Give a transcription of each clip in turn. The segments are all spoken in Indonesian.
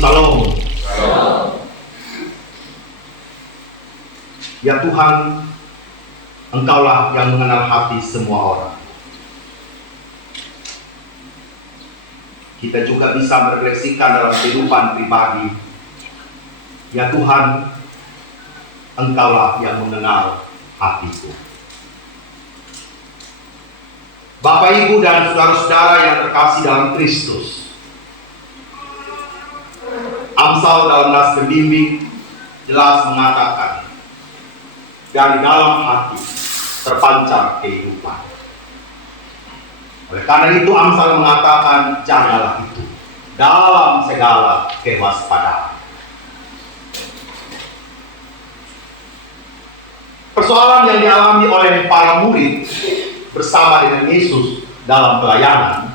Shalom. Ya Tuhan, Engkaulah yang mengenal hati semua orang. Kita juga bisa merefleksikan dalam kehidupan pribadi. Ya Tuhan, Engkaulah yang mengenal hatiku. Bapak, Ibu, dan saudara-saudara yang terkasih dalam Kristus, Amsal dalam nas pembimbing jelas mengatakan, dari dalam hati terpancar kehidupan. Oleh karena itu Amsal mengatakan, jagalah itu dalam segala kewaspadaan. Persoalan yang dialami oleh para murid bersama dengan Yesus dalam pelayanan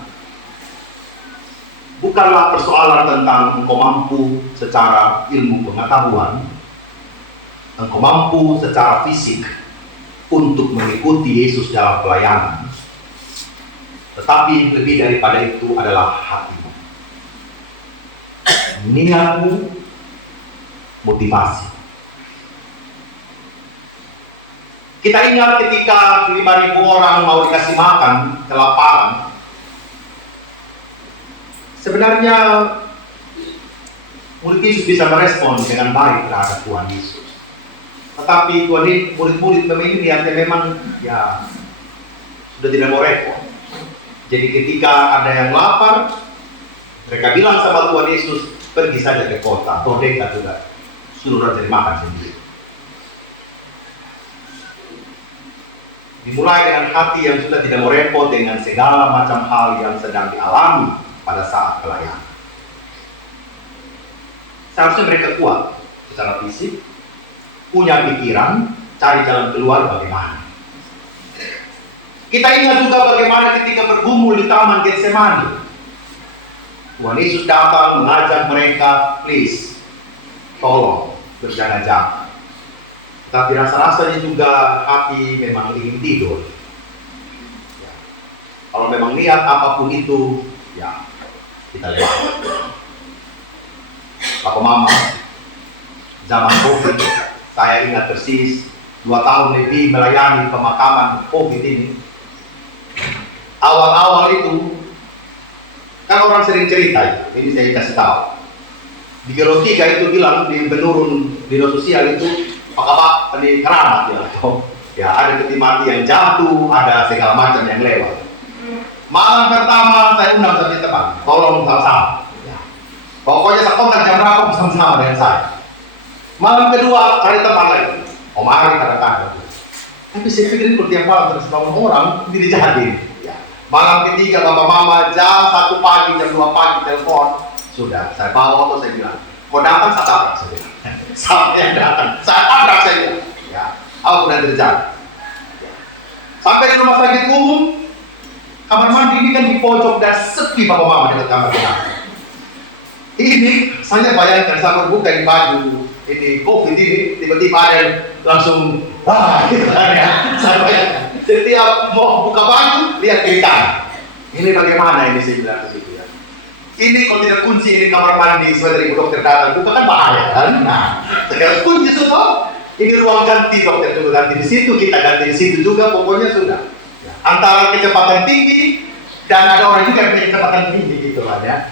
bukanlah persoalan tentang engkau mampu secara ilmu pengetahuan, engkau mampu secara fisik untuk mengikuti Yesus dalam pelayanan, tetapi lebih daripada itu adalah hatimu, niatmu, motivasi. Kita ingat ketika 5.000 orang mau dikasih makan, kelaparan. Sebenarnya murid Yesus bisa merespon dengan baik terhadap Tuhan Yesus. Tetapi murid-murid memang ini niatnya memang ya sudah tidak mau repot. Jadi ketika ada yang lapar, mereka bilang sama Tuhan Yesus, pergi saja ke kota, atau dekat juga, suruh raja makan sendiri. Dimulai dengan hati yang sudah tidak mau repot dengan segala macam hal yang sedang dialami pada saat pelayanan. Seharusnya mereka kuat secara fisik, punya pikiran, cari jalan keluar bagaimana. Kita ingat juga bagaimana ketika bergumul di Taman Getsemani. Tuhan Yesus datang mengajak mereka, please, tolong berjaga-jaga. Tapi rasa-rasanya juga hati memang ingin tidur. Ya. Kalau memang niat apapun itu, ya kita lewat. Bapak Mama, zaman COVID, saya ingat persis 2 tahun lebih melayani pemakaman COVID ini. Awal-awal itu, kan orang sering cerita, ini saya kasih tahu. Di Gelo 3 itu bilang, di menurun di sosial itu, Pak tadi keramat ya, ada peti mati yang jatuh, ada segala macam yang lewat. Malam pertama saya undang satu teman, tolong sama-sama. Ya. Pokoknya saya kontak jam berapa bersama-sama dengan saya. Malam kedua cari teman lagi, Om Ari kadang-kadang. Tapi saya pikir kalau tiap malam terus bangun orang, tidak jadi. Ya. Malam ketiga Bapak Mama jam 1 pagi, jam 2 pagi telepon, sudah saya bawa motor, saya bilang, kau datang saya tabrak, saya bilang. Sampai yang datang, saya tabrak saja. Ya, apa pun yang terjadi. Ya. Sampai di rumah sakit umum, kamar mandi ini kan di pojok dan sepi Bapak Mama dekat kamar mandi. Ini saya bayangkan saya buka di baju ini COVID ini, tiba-tiba ada yang langsung gitu kan ya. Saya bayangkan setiap mau buka baju lihat kiri kanan. Ini bagaimana ini saya bilang begitu ya. Ini kalau tidak kunci ini kamar mandi sesuai dari dokter datang, bukan kan bahaya kan? Nah, sekarang kunci sudah. Ini ruang ganti dokter juga ganti di situ, kita ganti di situ juga, pokoknya sudah. Antara kecepatan tinggi dan ada orang juga yang punya kecepatan tinggi gitu lah ya.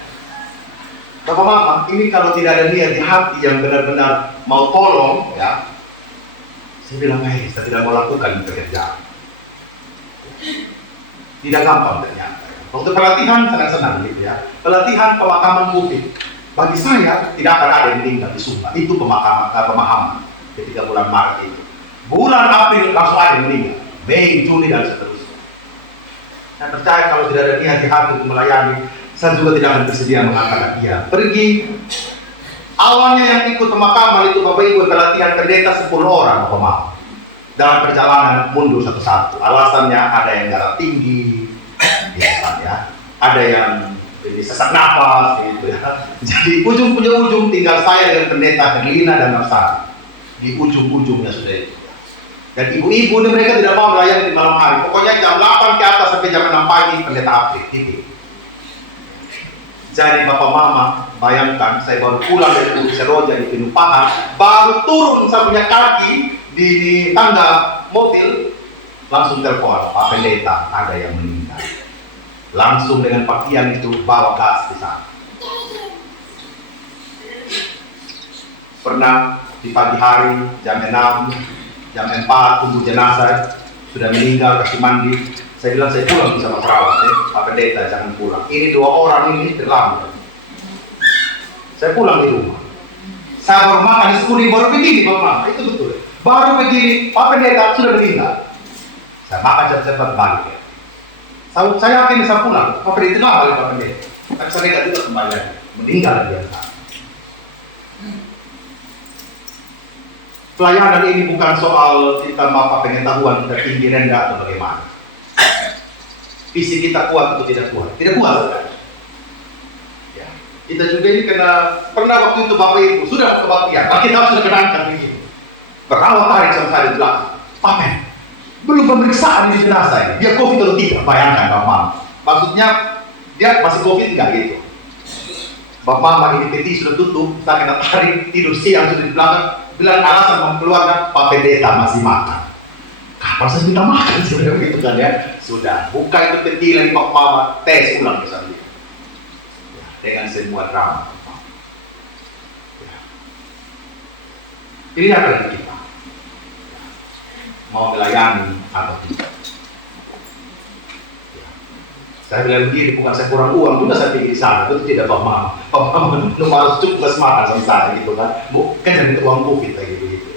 Bapak Mama, ini kalau tidak ada niat di hati yang benar-benar mau tolong ya, saya bilang, saya tidak mau lakukan pekerjaan. Tidak gampang ternyata. Waktu pelatihan sangat senang gitu ya. Pelatihan pemakaman COVID. Bagi saya tidak akan ada yang meninggal di Sumba. Itu pemahaman ketika bulan Maret itu. Bulan April langsung ada yang meninggal. Mei, Juni dan seterusnya. Saya percaya kalau tidak ada niat di hati untuk melayani, saya juga tidak akan bersedia mengangkat dia. Pergi. Awalnya yang ikut pemakaman itu Bapak Ibu pelatihan pendeta 10 orang Bapak Mama. Dalam perjalanan mundur satu-satu. Alasannya ada yang darah tinggi. Ya, ada yang sesak nafas gitu ya. Jadi ujung tinggal saya dengan pendeta Herlina dan Narsari di ujung-ujungnya sudah itu. Dan ibu-ibu ini mereka tidak mau melayani di malam hari. Pokoknya jam 8 ke atas sampai jam 6 pagi pendeta update. Jadi Bapak Mama, bayangkan saya baru pulang dari Bukit Seroja di Penumpahan, baru turun saya punya kaki di tangga mobil, langsung telepon, Pak Pendeta, ada yang meninggal. Langsung dengan pakaian itu bawa gas di sana. Pernah di pagi hari, jam 6, jam 4, tunggu jenazah, sudah meninggal, kasih mandi. Saya bilang, saya pulang bisa perawat, Pak Pendeta jangan pulang. Ini 2 orang ini terlambat. Saya pulang di rumah. Saya baru makan di sepuluh, baru begini Bapak, itu betul. Baru begini, Pak Pendeta sudah meninggal. Saya makan cepat-cepat balik. Saya yakin bisa pulang, Pak Pendeta tidak balik Pak Pendeta. Tapi saya tidak juga kembali lagi, meninggal biasa. Pelayanan ini bukan soal kita apa pengetahuan kita tinggi rendah atau bagaimana. Visi kita kuat atau tidak kuat? Tidak kuat kan? Ya. Kita juga ini kena pernah waktu itu Bapak Ibu sudah kebaktian, kita sudah kenangkan begini. Perawat tarik sama saya di belakang, Pak Men, belum pemeriksaan di jenazah ini. Dia COVID atau tidak? Bayangkan Bapak Mama. Maksudnya dia masih COVID nggak gitu? Bapak Mama ini peti sudah tutup, saya kena tarik tidur siang sudah di belakang. Bilang alasan mau keluar, Pak Pendeta masih makan. Kapan saya minta makan sebenarnya begitu kan ya? Sudah, buka itu peti lagi Pak Mama, tes ulang ke sana. Ya, dengan semua drama. Ya. Ini apa yang kita? Mau melayani atau tidak? Ya. Saya bilang begini, bukan saya kurang uang, juga saya pergi di sana, itu tidak Pak Mama. Pak Mama itu harus cukup makan sama saya gitu kan? Bukan jadi uang COVID kayak gitu.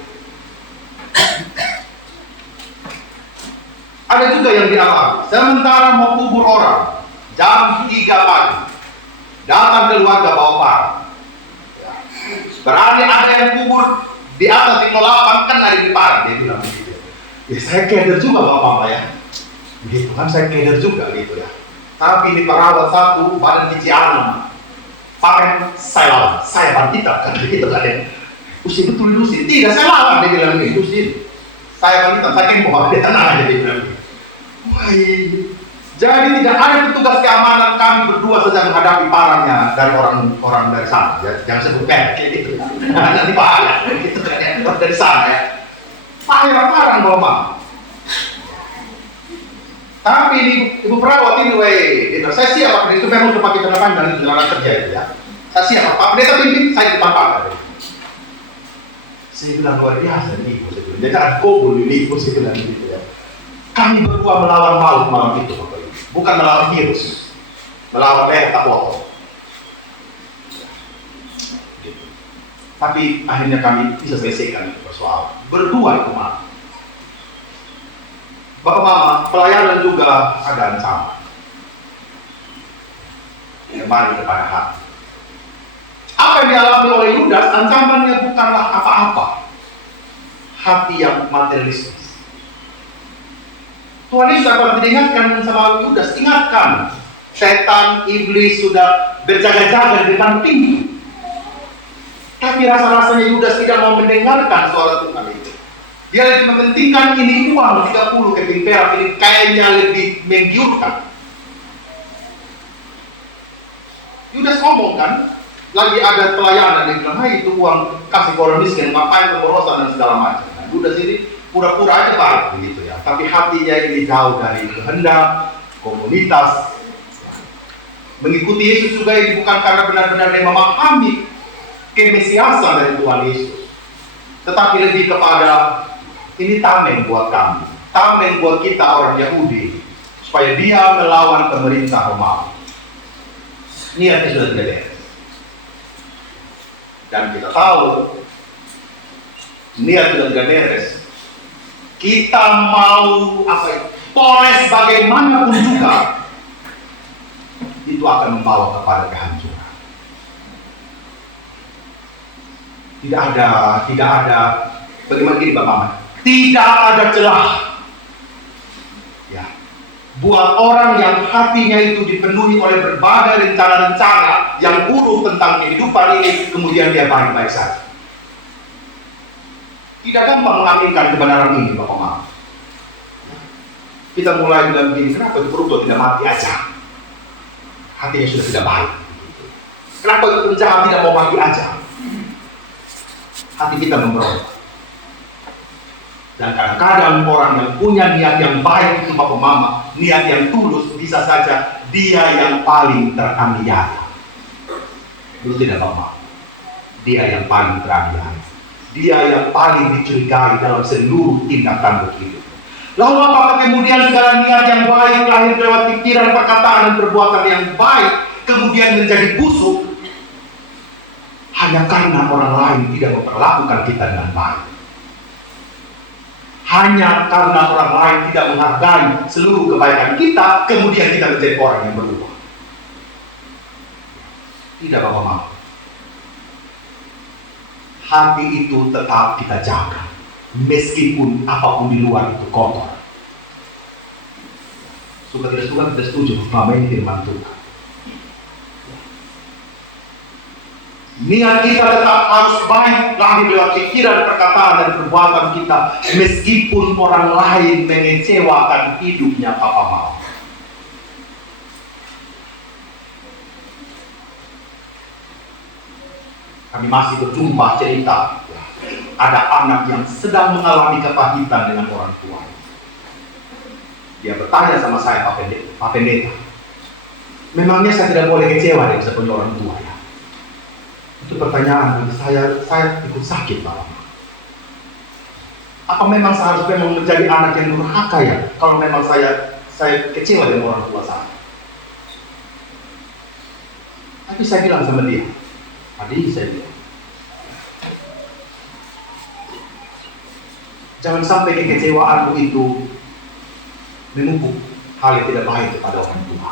Ada juga yang dialami, sementara mau kubur orang, jam 3 pagi, datang keluarga bawa parang. Berarti ada yang kubur di atas 08 kan dari parang, dia bilang begitu. Ya saya keder juga Bapak ya, begitu kan saya keder juga gitu ya. Tapi di perawat satu, badan kecil anak, parang saya lawan, saya bangkitkan kan begitu kan ya. Usin betul Usin, tidak saya lawan dia bilang begitu Usin. Saya bangkitkan, saya kan mau dia tenang aja dia bilang begitu. Jadi tidak ada petugas keamanan, kami berdua saja menghadapi parangnya dari orang dari sana. Jangan sebut merek gitu. Nanti bahaya gitu kan ya, orang dari sana ya. Parang Bapak. Tapi ini Ibu perawat ini, gitu. Saya siap Pak, itu memang sudah pakai celana panjang di celana kerja itu ya. Saya siap Pak Pendeta pimpin, saya kita pakai. Saya bilang luar biasa nih, saya bilang. Jadi ada kubur ini, saya bilang gitu ya. Kami berdua melawan malam itu, Bapak Ibu. Bukan melawan virus, melawan tak bohong. Gitu. Tapi akhirnya kami bisa selesaikan itu persoalan. Berdua itu malam. Bapak Mama, pelayanan juga ada ancaman. Kembali kepada hati. Apa yang dialami oleh Yudas, ancamannya bukanlah apa-apa. Hati yang materialistis. Tuhan Yesus akan diingatkan sama Yudas, ingatkan, setan, iblis sudah berjaga-jaga di depan pintu. Tapi rasa-rasanya Yudas tidak mau mendengarkan suara Tuhan itu. Dia lebih mementingkan ini uang 30 keping perak, ini kayaknya lebih menggiurkan. Yudas ngomong kan, lagi ada pelayanan, dia bilang, itu uang kasih ke orang miskin, ngapain pemborosan dan segala macam. Nah, Yudas ini pura-pura aja baik begitu ya, tapi hatinya ini jauh dari kehendak komunitas. Mengikuti Yesus juga ini bukan karena benar-benar dia memahami kemesiasan dari Tuhan Yesus, tetapi lebih kepada ini tameng buat kami, tameng buat kita orang Yahudi, supaya dia melawan pemerintah Romawi. Niatnya sudah tidak beres, dan kita tahu niat sudah tidak beres. Kita mau poles bagaimanapun juga, itu akan membawa kepada kehancuran. Tidak ada bagaimana gini Bapak Mama, tidak ada celah ya buat orang yang hatinya itu dipenuhi oleh berbagai rencana-rencana yang buruk tentang kehidupan ini, kemudian dia baik-baik saja. Tidak gampang mengaminkan kebenaran ini Bapak Mama. Kita mulai bilang begini, kenapa itu perut tidak mati aja? Hatinya sudah tidak baik. Kenapa itu penjahat tidak mau mati aja? Hati kita memberontak. Dan kadang-kadang orang yang punya niat yang baik itu Bapak Mama, niat yang tulus, bisa saja dia yang paling teraniaya. Itu tidak Bapak Mama. Dia yang paling teraniaya. Dia yang paling dicurigai dalam seluruh tindakan hidup. Lalu apakah kemudian segala niat yang baik lahir lewat pikiran, perkataan, dan perbuatan yang baik kemudian menjadi busuk hanya karena orang lain tidak memperlakukan kita dengan baik? Hanya karena orang lain tidak menghargai seluruh kebaikan kita, kemudian kita menjadi orang yang berubah? Tidak Bapak Mama. Hati itu tetap kita jaga, meskipun apapun di luar itu kotor. Suka tidak suka, kita setuju, Mama ini firman Tuhan. Niat kita tetap harus baik, lahir lewat pikiran, perkataan, dan perbuatan kita, meskipun orang lain mengecewakan hidupnya Papa Mama. Kami masih berjumpa cerita ada anak yang sedang mengalami kepahitan dengan orang tua. Dia bertanya sama saya, Pak Pendeta, memangnya saya tidak boleh kecewa dengan saya punya orang tua ya? Itu pertanyaan bagi saya ikut sakit Pak. Apa memang saya harus menjadi anak yang durhaka ya? Kalau memang saya kecewa dengan orang tua saya. Tapi saya bilang sama dia, tadi saya bilang, jangan sampai kekecewaanmu itu menumpuk hal yang tidak baik kepada orang tua.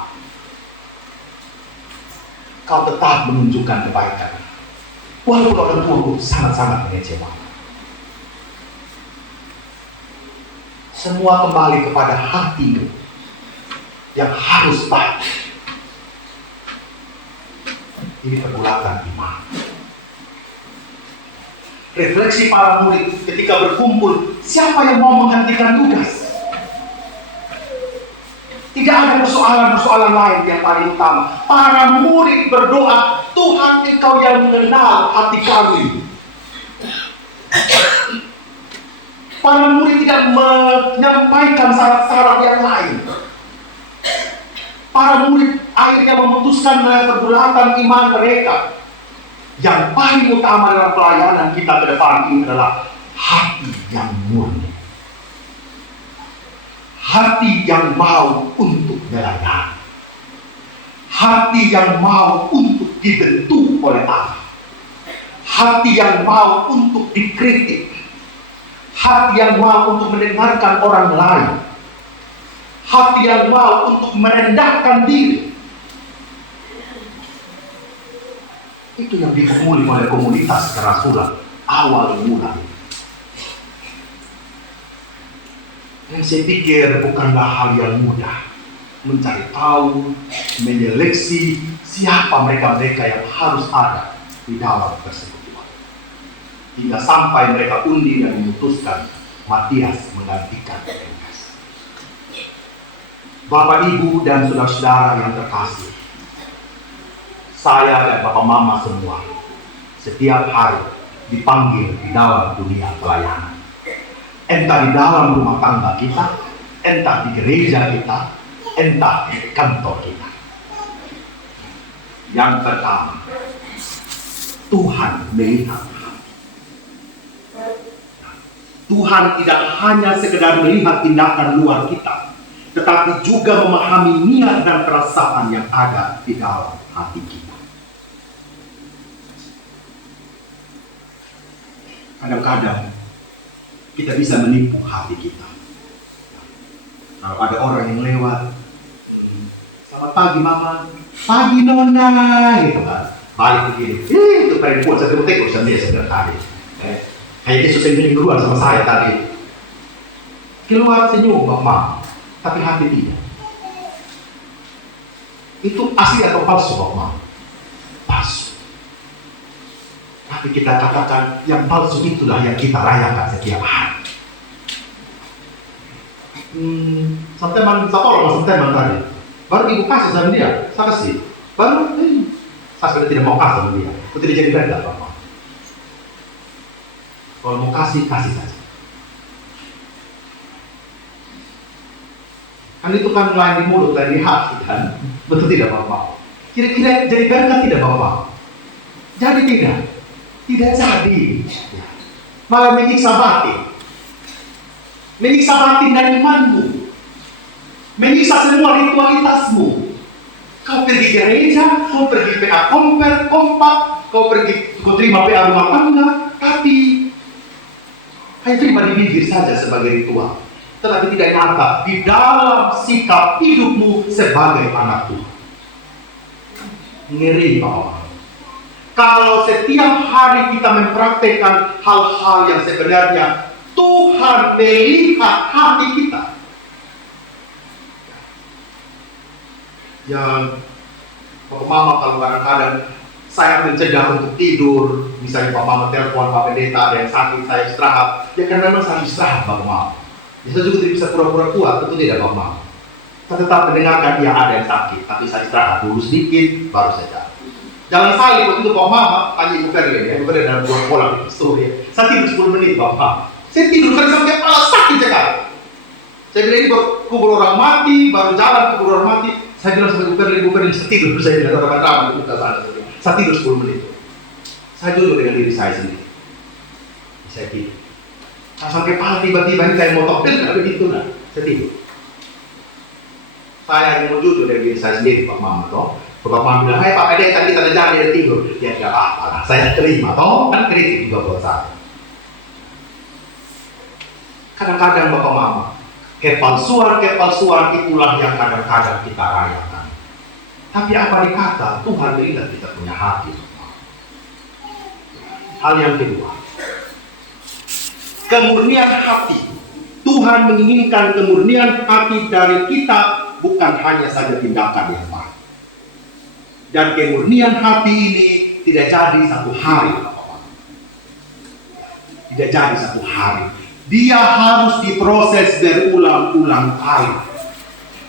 Kau tetap menunjukkan kebaikan, walaupun orang tuamu sangat-sangat mengecewakan. Semua kembali kepada hatimu yang harus baik. Ini pergulatan iman. Refleksi para murid ketika berkumpul, siapa yang mau menghentikan tugas? Tidak ada persoalan-persoalan lain yang paling utama. Para murid berdoa, Tuhan Engkau yang mengenal hati kami. Para murid tidak menyampaikan syarat-syarat yang lain. Para murid akhirnya memutuskan pergulatan iman mereka. Yang paling utama dalam pelayanan kita ke depan ini adalah hati yang murni. Hati yang mau untuk melayani. Hati yang mau untuk dibentuk oleh Allah. Hati yang mau untuk dikritik. Hati yang mau untuk mendengarkan orang lain. Hati yang mau untuk merendahkan diri. Itu yang dipermuli oleh komunitas kerasulan awal mula. Dan saya pikir bukanlah hal yang mudah mencari tahu, menyeleksi siapa mereka-mereka yang harus ada di dalam persekutuan. Hingga sampai mereka undi dan memutuskan Matias menggantikan Enes. Bapak, Ibu, dan saudara-saudara yang terkasih, saya dan Bapak Mama semua setiap hari dipanggil di dalam dunia pelayanan. Entah di dalam rumah tangga kita, entah di gereja kita, entah di kantor kita. Yang pertama, Tuhan melihat. Tuhan tidak hanya sekedar melihat tindakan luar kita, tetapi juga memahami niat dan perasaan yang ada di dalam hati kita. Kadang-kadang kita bisa menipu hati kita. Kalau ada orang yang lewat, selamat pagi Mama, pagi Nona, gitu kan. Balik begini, itu perempuan saya tengok sama dia sebentar tadi. Kayak dia susah keluar sama saya tadi. Keluar senyum Mama, tapi hati tidak. Itu asli atau palsu Mama? Palsu. Tapi kita katakan yang palsu itulah yang kita rayakan setiap hari. Sampai teman tadi. Baru ibu kasih sama dia, saya kasih. Baru sudah tidak mau kasih sama dia, itu tidak jadi beda Bapak. Kalau mau kasih, kasih saja. Kan itu kan lain di mulut, lain di hati kan. Betul tidak Bapak? Kira-kira jadi berkat tidak Bapak? Jadi tidak. Tidak jadi. Malah menyiksa batin. Menyiksa batin dan imanmu. Menyiksa semua ritualitasmu. Kau pergi gereja, kau pergi PA kompak, kau terima PA rumah tangga, tapi hanya terima di bibir saja sebagai ritual. Tetapi tidak nyata di dalam sikap hidupmu sebagai anak Tuhan. Ngeri Bapak. Kalau setiap hari kita mempraktekkan hal-hal yang sebenarnya Tuhan melihat hati kita. Yang Bapak Mama kalau kadang-kadang saya mencegah untuk tidur, misalnya Bapak Mama telepon Pak Pendeta ada yang sakit, saya istirahat. Ya karena memang saya istirahat Bapak Mama. Saya juga tidak bisa pura-pura kuat, tentu tidak Bapak Mama. Saya tetap mendengarkan dia ada yang sakit, tapi saya istirahat dulu sedikit, baru saja. Jangan salih waktu itu Bapak Mama, tanya Ibu Ferlin ya, Ibu Ferlin dalam buat pola histori ya. Saya tidur 10 menit Bapak. Saya tidur karena sampai kepala sakit sekali. Saya bilang ini kubur orang mati, baru jalan kubur orang mati. Saya bilang sama Ibu Ferlin, saya tidur, saya bilang orang drama di muka sana. Saya tidur 10 menit. Saya duduk dengan diri saya sendiri. Saya tidur. Saya sampai kepala tiba-tiba ini kayak motor tapi begitu lah. Saya tidur. Saya yang mau jujur dengan diri saya sendiri Pak Mama toh. Bapak Mama bilang, hai Pak Pendeta kita ada jalan dia tidur. Ya tidak apa-apa lah, saya terima toh, kan kritik juga buat saya. Kadang-kadang Bapak Mama, kepalsuan itulah yang kadang-kadang kita rayakan. Tapi apa dikata, Tuhan melihat kita punya hati. Hal yang kedua, kemurnian hati. Tuhan menginginkan kemurnian hati dari kita, bukan hanya saja tindakan yang baik. Dan kemurnian hati ini tidak jadi satu hari. Tidak jadi satu hari. Dia harus diproses berulang-ulang kali.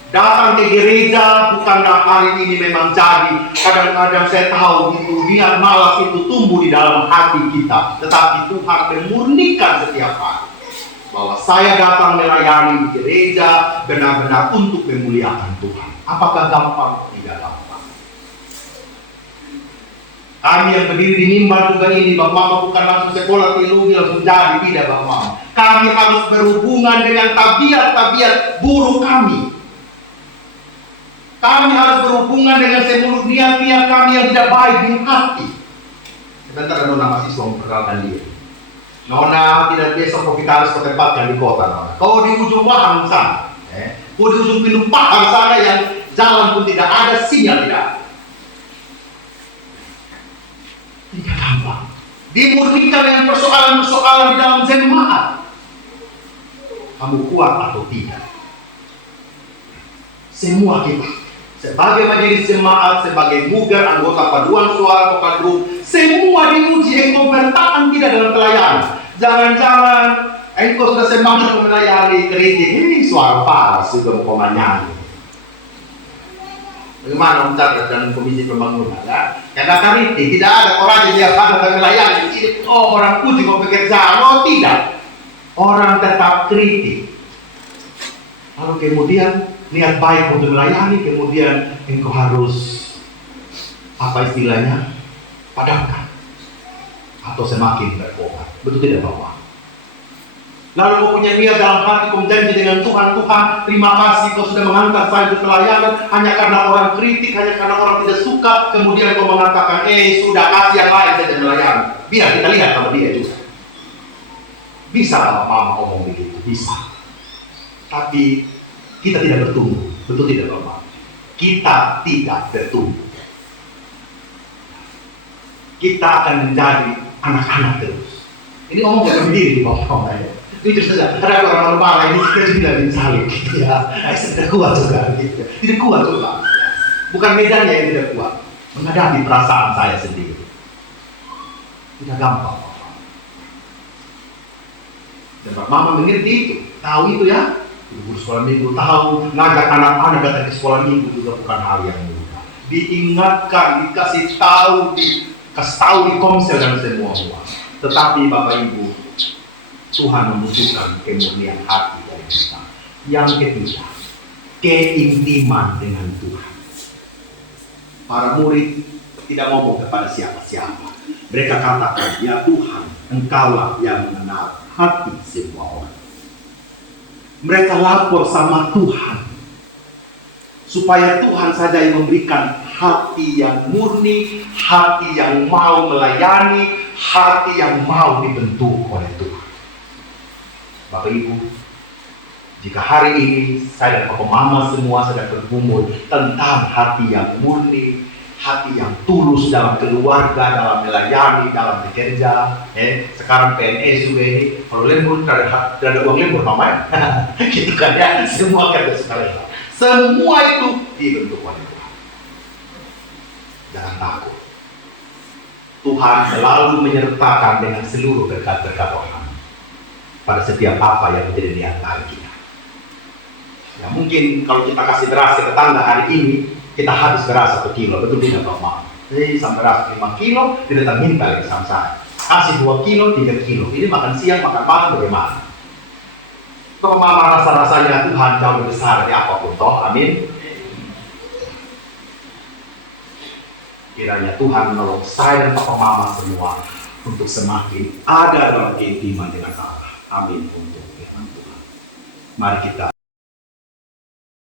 Datang ke gereja bukanlah hari ini memang jadi. Kadang-kadang saya tahu itu niat malas itu tumbuh di dalam hati kita. Tetapi Tuhan memurnikan setiap hari. Bahwa saya datang melayani di gereja benar-benar untuk memuliakan Tuhan. Apakah gampang? Tidak gampang. Kami yang berdiri di mimbar juga ini, Bapak Mama bukan langsung sekolah teologi langsung jadi, tidak Bapak Mama. Kami harus berhubungan dengan tabiat-tabiat buruk kami. Kami harus berhubungan dengan seluruh niat-niat kami yang tidak baik di hati. Sebentar Nona mahasiswa memperkenalkan diri. Nona tidak besok kok kita harus ketempatkan di kota Nona. Kau di ujung Pahang sana, kau di ujung pintu Pahang sana yang jalan pun tidak ada, sinyal tidak ada. Tidak gampang. Dimurnikan dengan persoalan-persoalan di dalam jemaat. Kamu kuat atau tidak? Semua kita, sebagai majelis jemaat, sebagai mugar, anggota paduan suara, vokal grup, semua diuji engkau tidak dalam pelayanan. Jangan-jangan engkau sudah semangat melayani kritik, ini suara paras juga mau menyanyi. Bagaimana mencatat dan komisi pembangunan ya? Karena kritik tidak ada orang yang pada melayani. Oh orang puji mau pekerjaan, oh tidak. Orang tetap kritik. Lalu kemudian niat baik untuk melayani, kemudian engkau harus apa istilahnya padamkan atau semakin berkobar. Betul tidak Bapak? Lalu kau punya niat dalam hati, kau janji dengan Tuhan, Tuhan terima kasih kau sudah mengangkat saya untuk pelayanan hanya karena orang kritik, hanya karena orang tidak suka, kemudian kau mengatakan, sudah kasih yang lain saja melayani. Biar kita lihat sama dia juga. Bisa Bapak ngomong begitu, bisa. Tapi kita tidak bertumbuh, betul tidak Bapak? Kita tidak bertumbuh. Kita akan menjadi anak-anak terus. Ini ngomong gak berdiri di Bapak ya. Itu saja, ada orang marah ini kita juga disalib gitu ya. Saya tidak kuat juga gitu. Tidak kuat juga. Bukan medannya yang tidak kuat, menghadapi perasaan saya sendiri. Tidak gampang. Dan Pak Mama mengerti itu, tahu itu ya. Ibu sekolah minggu tahu, ngajak anak-anak datang ke sekolah minggu juga bukan hal yang mudah. diingatkan, dikasih tahu di komsel dan semua. Tetapi Bapak Ibu, Tuhan membutuhkan kemurnian hati dari kita. Yang ketiga, keintiman dengan Tuhan. Para murid tidak ngomong kepada siapa-siapa. Mereka katakan, ya Tuhan, Engkaulah yang mengenal hati semua orang. Mereka lapor sama Tuhan, supaya Tuhan saja yang memberikan hati yang murni, hati yang mau melayani, hati yang mau dibentuk oleh Tuhan. Bapak Ibu, jika hari ini saya dan Papa Mama semua sedang bergumul tentang hati yang murni, hati yang tulus dalam keluarga, dalam melayani, dalam bekerja. Sekarang PNS juga ini, kalau lembur, tidak ada uang lembur, Mama. Gitu kan ya, semua kerja sukarela. Semua itu dibentuk oleh Tuhan. Jangan takut. Tuhan selalu menyertakan dengan seluruh berkat-berkat Tuhan pada setiap apa yang menjadi niat kita. Ya mungkin kalau kita kasih beras ke tetangga hari ini, kita habis beras 1 kilo, betul tidak Bapak? Jadi sampai beras 5 kilo, dia datang minta lagi sama saya. Kasih 2 kilo, 3 kilo. Ini makan siang, makan malam bagaimana? Bapak Mama rasa-rasanya Tuhan jauh lebih besar dari apapun toh, amin. Kiranya Tuhan menolong saya dan Papa Mama semua untuk semakin ada dalam keintiman dengan Allah. Amin untuk firman Tuhan. Mari kita